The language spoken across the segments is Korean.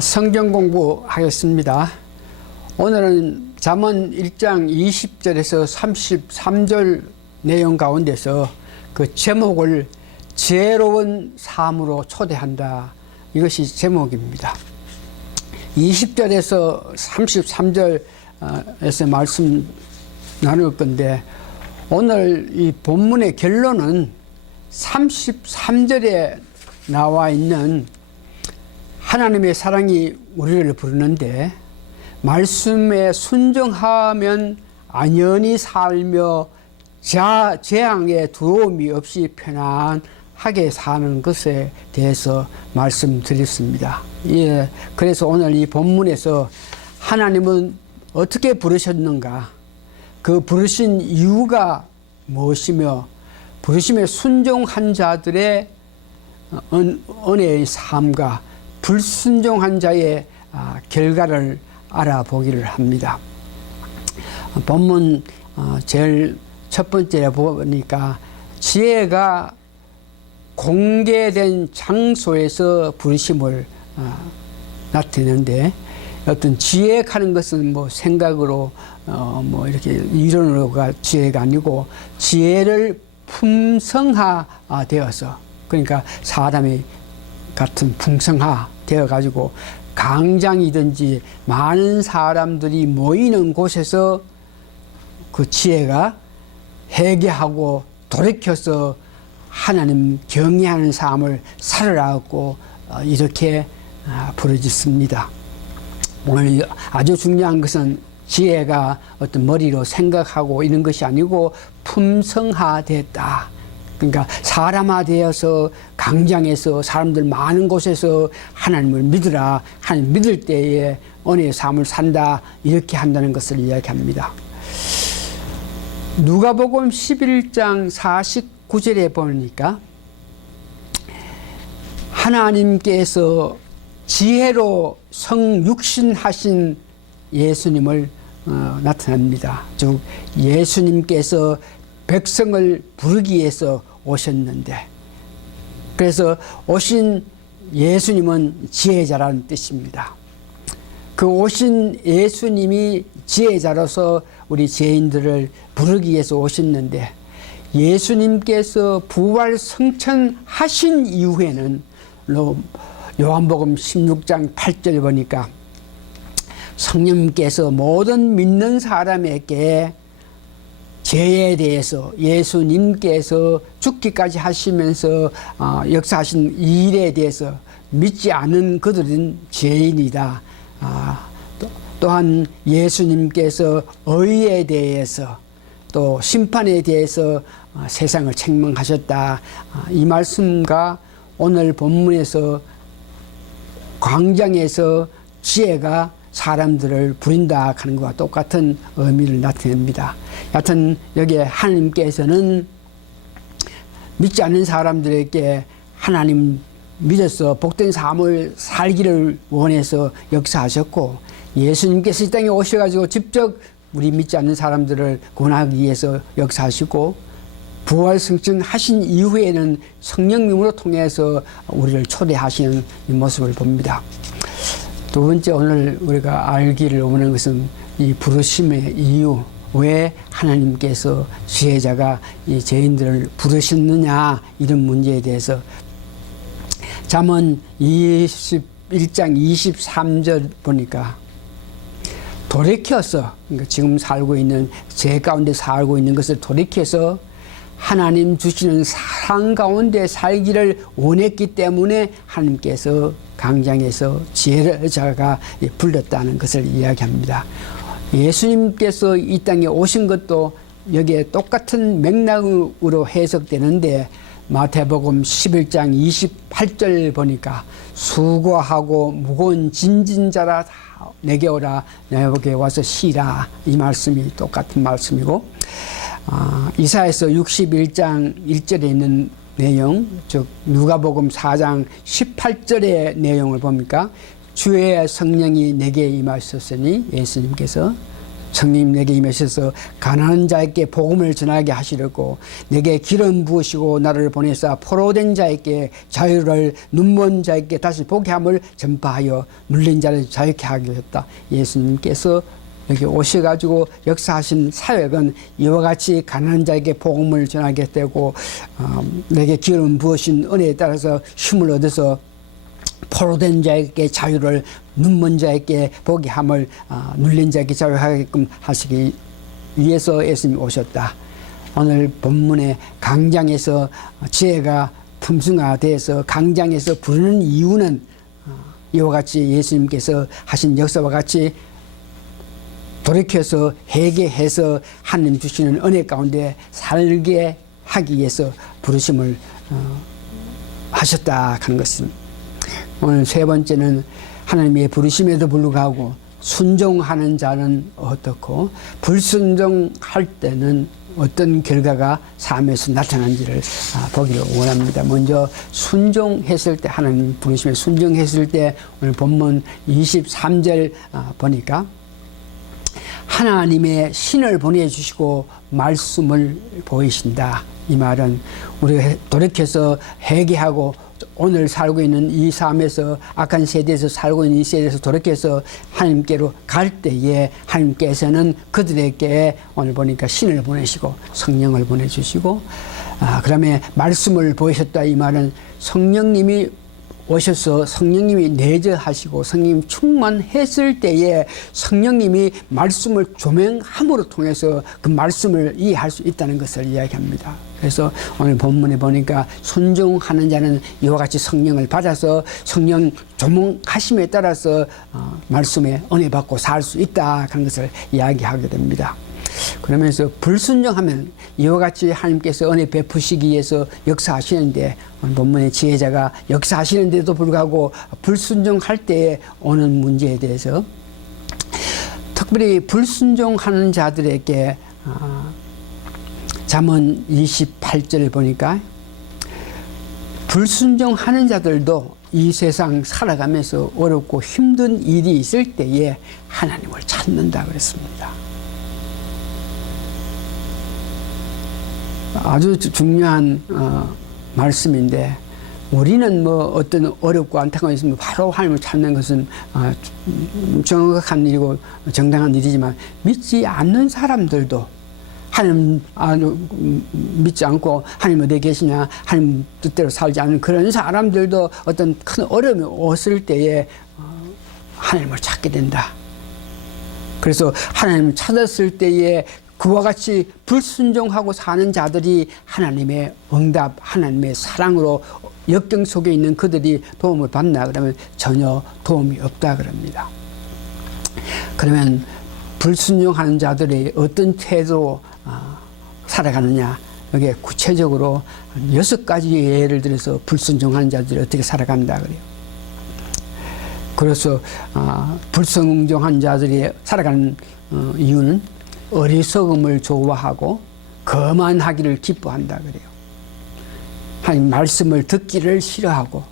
성경 공부하겠습니다. 오늘은 잠언 1장 20절에서 33절 내용 가운데서 그 제목을 지혜로운 삶으로 초대한다. 이것이 제목입니다. 20절에서 33절에서 말씀 나눌 건데, 오늘 이 본문의 결론은 33절에 나와 있는 하나님의 사랑이 우리를 부르는데, 말씀에 순종하면 안연히 살며 재앙에 두려움이 없이 편안하게 사는 것에 대해서 말씀드렸습니다. 예, 그래서 오늘 이 본문에서 하나님은 어떻게 부르셨는가, 그 부르신 이유가 무엇이며, 부르심에 순종한 자들의 은혜의 삶과 불순종한 자의 결과를 알아보기를 합니다. 본문 제일 첫 번째 보니까 지혜가 공개된 장소에서 부르심을 나타내는데, 어떤 지혜하는 것은 뭐 생각으로 이렇게 이론으로가 지혜가 아니고, 지혜를 품성화되어서, 그러니까 사람이 같은 풍성화되어 가지고 광장이든지 많은 사람들이 모이는 곳에서 그 지혜가 회개하고 돌이켜서 하나님 경외하는 삶을 살아가고 이렇게 부르짖습니다. 오늘 아주 중요한 것은 지혜가 어떤 머리로 생각하고 이런 것이 아니고 품성화됐다. 그러니까 사람화되어서 광장에서 사람들 많은 곳에서 하나님을 믿으라, 하나님 믿을 때에 은혜의 삶을 산다, 이렇게 한다는 것을 이야기합니다. 누가복음 11장 49절에 보니까 하나님께서 지혜로 성육신하신 예수님을 나타납니다. 즉 예수님께서 백성을 부르기 위해서 오셨는데, 그래서 오신 예수님은 지혜자라는 뜻입니다. 그 오신 예수님이 지혜자로서 우리 죄인들을 부르기 위해서 오셨는데, 예수님께서 부활 승천하신 이후에는 요한복음 16장 8절 보니까 성령님께서 모든 믿는 사람에게 죄에 대해서, 예수님께서 죽기까지 하시면서 역사하신 일에 대해서 믿지 않은 그들은 죄인이다. 또한 예수님께서 의에 대해서 또 심판에 대해서 세상을 책망하셨다. 이 말씀과 오늘 본문에서 광장에서 지혜가 사람들을 부린다 하는 것과 똑같은 의미를 나타냅니다. 여하튼 여기에 하나님께서는 믿지 않는 사람들에게 하나님 믿어서 복된 삶을 살기를 원해서 역사하셨고, 예수님께서 이 땅에 오셔가지고 직접 우리 믿지 않는 사람들을 구원하기 위해서 역사하시고, 부활 승천하신 이후에는 성령님으로 통해서 우리를 초대하시는 이 모습을 봅니다. 두 번째, 오늘 우리가 알기를 원하는 것은 이 부르심의 이유, 왜 하나님께서 지혜자가 이 죄인들을 부르셨느냐, 이런 문제에 대해서 잠언 21장 23절 보니까 돌이켜서, 그러니까 지금 살고 있는 죄 가운데 살고 있는 것을 돌이켜서 하나님 주시는 사랑 가운데 살기를 원했기 때문에 하나님께서 광장에서 지혜자가 불렀다는 것을 이야기합니다. 예수님께서 이 땅에 오신 것도 여기에 똑같은 맥락으로 해석되는데, 마태복음 11장 28절 보니까 수고하고 무거운 짐진 자라 내게 오라, 내게 와서 쉬라, 이 말씀이 똑같은 말씀이고, 이사야서 61장 1절에 있는 내용, 즉 누가복음 4장 18절의 내용을 보니까 주의 성령이 내게 임하셨으니, 예수님께서 성령 내게 임하셔서 가난한 자에게 복음을 전하게 하시려고 내게 기름 부으시고 나를 보내사 포로된 자에게 자유를 눈먼 자에게 다시 보게 함을 전파하여 눌린 자를 자유케 하게 했다. 예수님께서 여기 오셔가지고 역사하신 사역은 이와 같이 가난한 자에게 복음을 전하게 되고 내게 기름 부으신 은혜에 따라서 힘을 얻어서 포로된 자에게 자유를 눈먼 자에게 보게 함을 눌린 자에게 자유하게끔 하시기 위해서 예수님이 오셨다. 오늘 본문의 강장에서 지혜가 품성화돼서 강장에서 부르는 이유는 이와 같이 예수님께서 하신 역사와 같이 돌이켜서 회개해서 하나님 주시는 은혜 가운데 살게 하기 위해서 부르심을 하셨다 하는 것입니다. 오늘 세 번째는 하나님의 부르심에도 불구하고 순종하는 자는 어떻고 불순종할 때는 어떤 결과가 삶에서 나타난지를 보기를 원합니다. 먼저 순종했을 때, 하나님 부르심에 순종했을 때 오늘 본문 23절 보니까 하나님의 신을 보내주시고 말씀을 보이신다. 이 말은 우리가 돌이켜서 회개하고 오늘 살고 있는 이 삶에서 악한 세대에서 살고 있는 이 세대에서 돌이켜서 하나님께로 갈 때에 하나님께서는 그들에게 오늘 보니까 신을 보내시고 성령을 보내주시고 그 다음에 말씀을 보이셨다. 이 말은 성령님이 오셔서 성령님이 내재하시고 성령님 충만했을 때에 성령님이 말씀을 조명함으로 통해서 그 말씀을 이해할 수 있다는 것을 이야기합니다. 그래서 오늘 본문에 보니까 순종하는 자는 이와 같이 성령을 받아서 성령 조명하심에 따라서 말씀에 은혜 받고 살 수 있다 하는 것을 이야기하게 됩니다. 그러면서 불순종하면 이와 같이 하나님께서 은혜 베푸시기 위해서 역사하시는데 오늘 본문의 지혜자가 역사하시는데도 불구하고 불순종할 때에 오는 문제에 대해서 특별히 불순종하는 자들에게 잠언 28절을 보니까 불순종하는 자들도 이 세상 살아가면서 어렵고 힘든 일이 있을 때에 하나님을 찾는다 그랬습니다. 아주 중요한 말씀인데 우리는 뭐 어떤 어렵고 안타까운 일 있으면 바로 하나님을 찾는 것은 정확한 일이고 정당한 일이지만 믿지 않는 사람들도 하나님 믿지 않고 하나님 어디에 계시냐 하나님 뜻대로 살지 않는 그런 사람들도 어떤 큰 어려움이 왔을 때에 하나님을 찾게 된다. 그래서 하나님을 찾았을 때에 그와 같이 불순종하고 사는 자들이 하나님의 응답, 하나님의 사랑으로 역경 속에 있는 그들이 도움을 받나 그러면 전혀 도움이 없다 그럽니다. 그러면 불순종하는 자들이 어떤 태도로 살아가느냐 여기에 구체적으로 6가지 예를 들어서 불순종하는 자들이 어떻게 살아간다 그래요. 그래서 불순종한 자들이 살아가는 이유는 어리석음을 좋아하고 거만하기를 기뻐한다 그래요. 하나님 말씀을 듣기를 싫어하고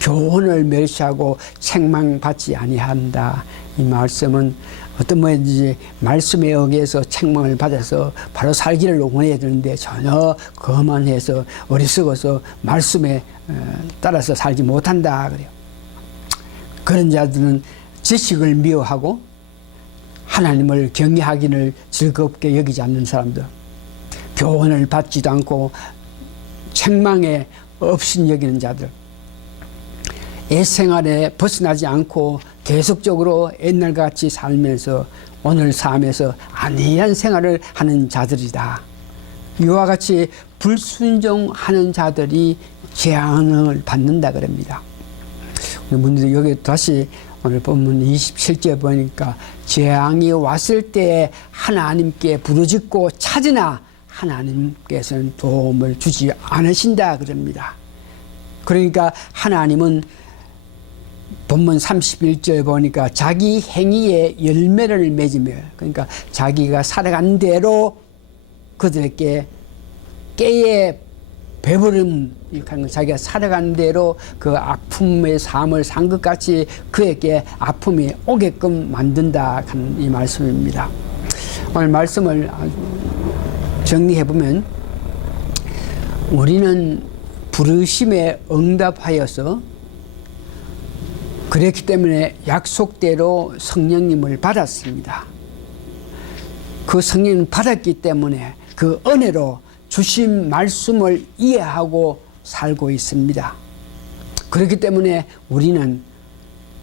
교훈을 멸시하고 책망받지 아니한다. 이 말씀은 어떤 모양인지 말씀에 의해서 책망을 받아서 바로 살기를 원해야 되는데 전혀 거만해서 어리석어서 말씀에 따라서 살지 못한다 그래요. 그런 자들은 지식을 미워하고 하나님을 경외하기를 즐겁게 여기지 않는 사람들, 교훈을 받지도 않고 책망에 없인 여기는 자들, 옛생활에 벗어나지 않고 계속적으로 옛날같이 살면서 오늘 삶에서 안이한 생활을 하는 자들이다. 이와 같이 불순종하는 자들이 재앙을 받는다 그럽니다. 문제도 여기 다시 오늘 본문 27절 보니까 재앙이 왔을 때 하나님께 부르짖고 찾으나 하나님께서는 도움을 주지 않으신다 그럽니다. 그러니까 하나님은 본문 31절 보니까 자기 행위에 열매를 맺으며 그러니까 자기가 살아간 대로 그들에게 깨에 배부름 자기가 살아간 대로 그 아픔의 삶을 산 것 같이 그에게 아픔이 오게끔 만든다 하는 이 말씀입니다. 오늘 말씀을 정리해 보면 우리는 부르심에 응답하여서 그랬기 때문에 약속대로 성령님을 받았습니다. 그 성령을 받았기 때문에 그 은혜로 주신 말씀을 이해하고 살고 있습니다. 그렇기 때문에 우리는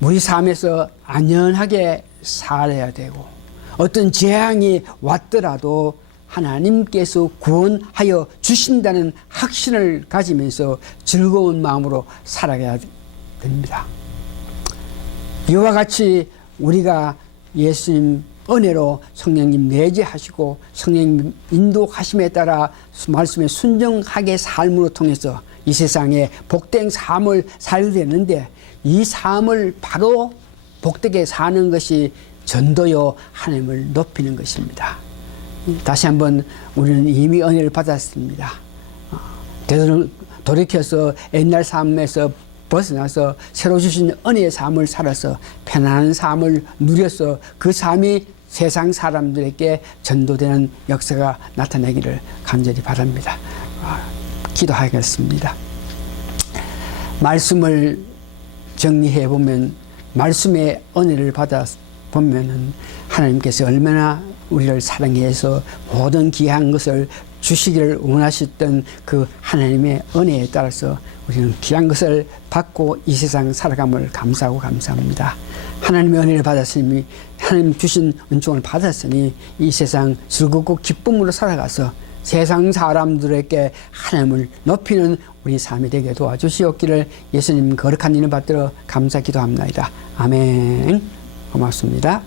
우리 삶에서 안연하게 살아야 되고 어떤 재앙이 왔더라도 하나님께서 구원하여 주신다는 확신을 가지면서 즐거운 마음으로 살아가야 됩니다. 이와 같이 우리가 예수님 은혜로 성령님 내재하시고 성령님 인도하심에 따라 말씀에 순종하게 삶으로 통해서 이 세상에 복된 삶을 살게 되는데 이 삶을 바로 복되게 사는 것이 전도요 하나님을 높이는 것입니다. 다시 한번 우리는 이미 은혜를 받았습니다. 돌이켜서 옛날 삶에서 벗어나서 새로 주신 은혜의 삶을 살아서 편안한 삶을 누려서 그 삶이 세상 사람들에게 전도되는 역사가 나타나기를 간절히 바랍니다. 기도하겠습니다. 말씀을 정리해 보면 말씀의 은혜를 받아 보면은 하나님께서 얼마나 우리를 사랑해서 모든 귀한 것을 주시기를 원하셨던 그 하나님의 은혜에 따라서 우리는 귀한 것을 받고 이 세상 살아감을 감사하고 감사합니다. 하나님의 은혜를 받았으니 하나님 주신 은총을 받았으니 이 세상 즐겁고 기쁨으로 살아가서 세상 사람들에게 하나님을 높이는 우리 삶이 되게 도와주시옵기를 예수님 거룩한 이름 받들어 감사 기도합니다. 아멘. 고맙습니다.